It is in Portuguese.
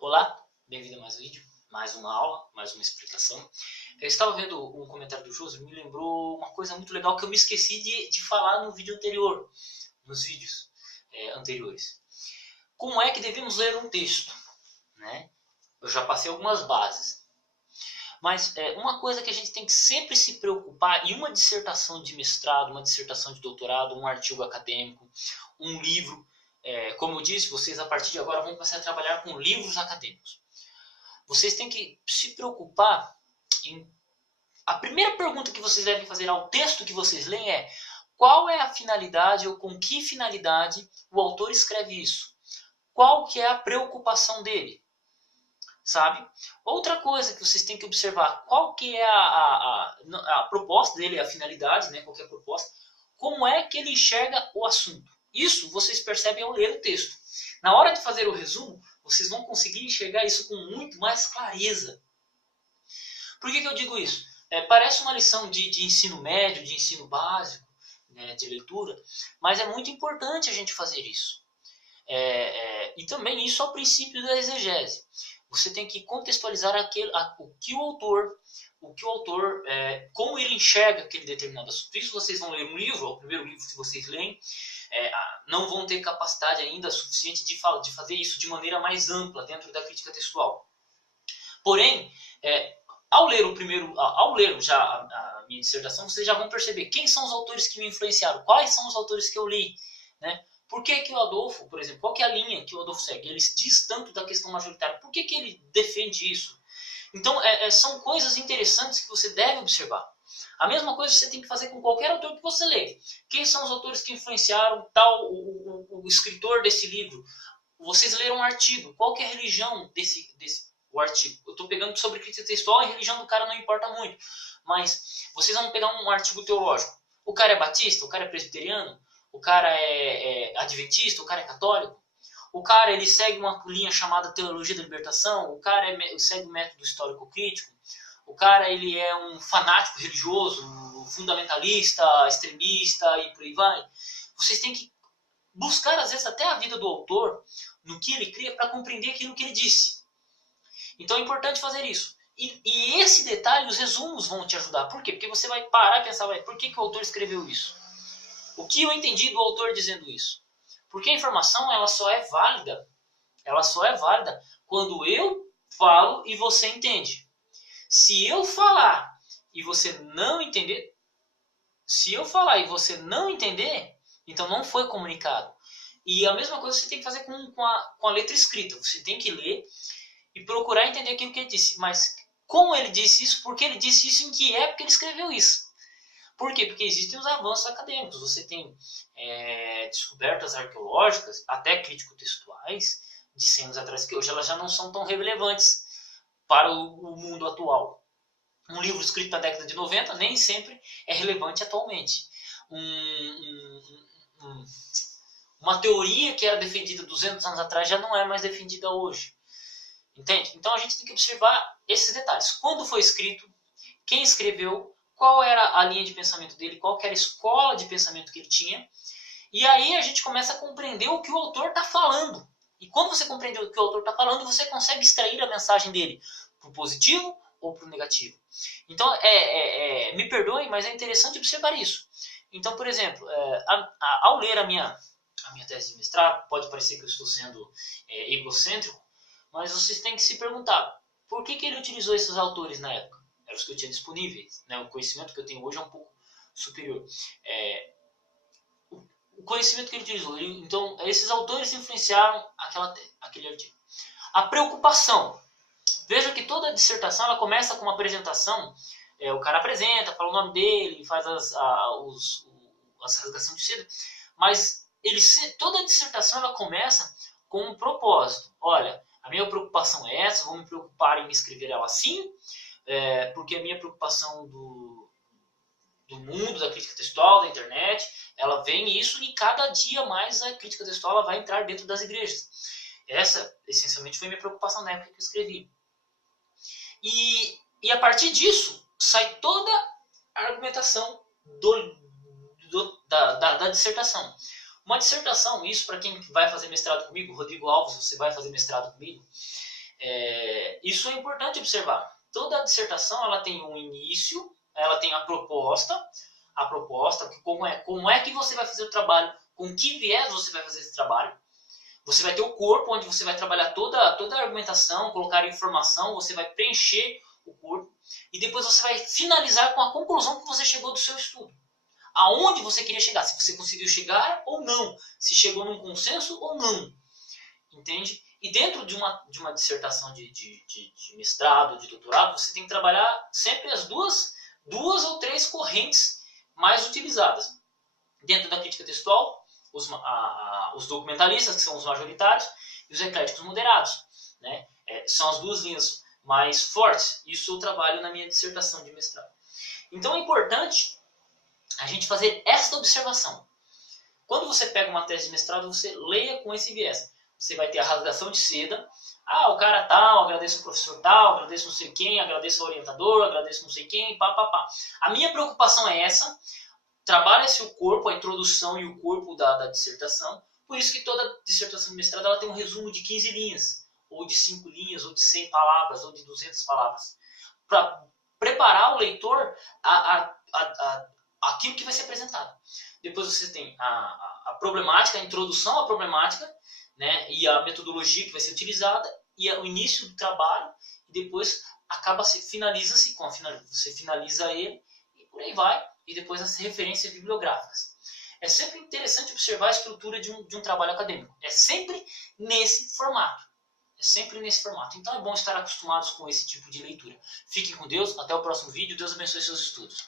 Olá, bem-vindo a mais um vídeo, mais uma aula, mais uma explicação. Eu estava vendo um comentário do Josi, me lembrou uma coisa muito legal que eu me esqueci de falar no vídeo anterior, nos vídeos anteriores. Como é que devemos ler um texto? Né? Eu já passei algumas bases. Mas uma coisa que a gente tem que sempre se preocupar, e uma dissertação de mestrado, uma dissertação de doutorado, um artigo acadêmico, um livro, como eu disse, vocês a partir de agora vão começar a trabalhar com livros acadêmicos. Vocês têm que se preocupar em... A primeira pergunta que vocês devem fazer ao texto que vocês leem é: qual é a finalidade ou com que finalidade o autor escreve isso? Qual que é a preocupação dele? Sabe? Outra coisa que vocês têm que observar, qual que é a proposta dele, a finalidade, né? Qualquer proposta, como é que ele enxerga o assunto. Isso vocês percebem ao ler o texto. Na hora de fazer o resumo, vocês vão conseguir enxergar isso com muito mais clareza. Por que eu digo isso? Parece uma lição de ensino médio, de ensino básico, né, de leitura, mas é muito importante a gente fazer isso. E também isso é o princípio da exegese. Você tem que contextualizar como ele enxerga aquele determinado assunto. Isso vocês vão ler um livro, é o primeiro livro que vocês leem, não vão ter capacidade ainda suficiente de fazer isso de maneira mais ampla dentro da crítica textual. Porém, ao ler já a minha dissertação, vocês já vão perceber quem são os autores que me influenciaram, quais são os autores que eu li, né? Por que o Adolfo, por exemplo, qual que é a linha que o Adolfo segue? Ele diz tanto da questão majoritária, por que ele defende isso? Então, são coisas interessantes que você deve observar. A mesma coisa você tem que fazer com qualquer autor que você lê. Quem são os autores que influenciaram o escritor desse livro? Vocês leram um artigo, qual que é a religião o artigo? Eu estou pegando sobre crítica textual, a religião do cara não importa muito. Mas vocês vão pegar um artigo teológico. O cara é batista? O cara é presbiteriano? O cara é adventista? O cara é católico? O cara ele segue uma linha chamada teologia da libertação? O cara segue o método histórico-crítico? O cara ele é um fanático religioso, um fundamentalista, extremista e por aí vai? Vocês têm que buscar, às vezes, até a vida do autor, no que ele cria, para compreender aquilo que ele disse. Então é importante fazer isso. E esse detalhe, os resumos vão te ajudar. Por quê? Porque você vai parar e pensar, por que o autor escreveu isso? O que eu entendi do autor dizendo isso? Porque a informação ela só é válida quando eu falo e você entende. Se eu falar e você não entender, então não foi comunicado. E a mesma coisa você tem que fazer com a letra escrita. Você tem que ler e procurar entender aquilo que ele disse. Mas como ele disse isso, por que ele disse isso, em que época ele escreveu isso. Por quê? Porque existem os avanços acadêmicos. Você tem descobertas arqueológicas, até crítico-textuais, de 100 anos atrás, que hoje elas já não são tão relevantes para o mundo atual. Um livro escrito na década de 90 nem sempre é relevante atualmente. Uma teoria que era defendida 200 anos atrás já não é mais defendida hoje. Entende? Então a gente tem que observar esses detalhes. Quando foi escrito, quem escreveu, qual era a linha de pensamento dele, qual era a escola de pensamento que ele tinha. E aí a gente começa a compreender o que o autor está falando. E quando você compreende o que o autor está falando, você consegue extrair a mensagem dele para o positivo ou para o negativo. Então, me perdoem, mas é interessante observar isso. Então, por exemplo, ao ler a minha tese de mestrado, pode parecer que eu estou sendo egocêntrico, mas vocês têm que se perguntar, por que ele utilizou esses autores na época? Eram os que eu tinha disponíveis, né? O conhecimento que eu tenho hoje é um pouco superior. O conhecimento que ele utilizou. Então, esses autores influenciaram aquele artigo. A preocupação. Veja que toda a dissertação ela começa com uma apresentação. O cara apresenta, fala o nome dele, faz as rasgações de seda. Mas toda a dissertação ela começa com um propósito. Olha, a minha preocupação é essa, vou me preocupar em escrever ela assim, porque a minha preocupação do mundo da crítica textual, da internet, ela vem isso e cada dia mais a crítica textual ela vai entrar dentro das igrejas. Essa, essencialmente, foi a minha preocupação na época que eu escrevi. E a partir disso, sai toda a argumentação da dissertação. Uma dissertação, isso para quem vai fazer mestrado comigo, Rodrigo Alves, você vai fazer mestrado comigo, Isso é importante observar. Toda a dissertação ela tem um início, ela tem a proposta, como é que você vai fazer o trabalho, com que viés você vai fazer esse trabalho. Você vai ter o corpo, onde você vai trabalhar toda a argumentação, colocar informação, você vai preencher o corpo, e depois você vai finalizar com a conclusão que você chegou do seu estudo. Aonde você queria chegar, se você conseguiu chegar ou não, se chegou num consenso ou não. Entende? E dentro de uma dissertação de mestrado, de doutorado, você tem que trabalhar sempre as duas ou três correntes mais utilizadas. Dentro da crítica textual, os documentalistas, que são os majoritários, e os ecléticos moderados. Né? São as duas linhas mais fortes. Isso eu trabalho na minha dissertação de mestrado. Então é importante a gente fazer esta observação. Quando você pega uma tese de mestrado, você leia com esse viés. Você vai ter a rasgação de seda. O cara tal, agradeço o professor tal, agradeço não sei quem, agradeço o orientador, agradeço não sei quem, pá. A minha preocupação é essa. Trabalha-se o corpo, a introdução e o corpo da dissertação. Por isso que toda dissertação de mestrado ela tem um resumo de 15 linhas, ou de 5 linhas, ou de 100 palavras, ou de 200 palavras. Para preparar o leitor aquilo que vai ser apresentado. Depois você tem a problemática, a introdução à problemática, né, e a metodologia que vai ser utilizada, e o início do trabalho, e depois finaliza-se, você finaliza ele, e por aí vai, e depois as referências bibliográficas. É sempre interessante observar a estrutura de um trabalho acadêmico. É sempre nesse formato. Então é bom estar acostumados com esse tipo de leitura. Fiquem com Deus, até o próximo vídeo, Deus abençoe seus estudos.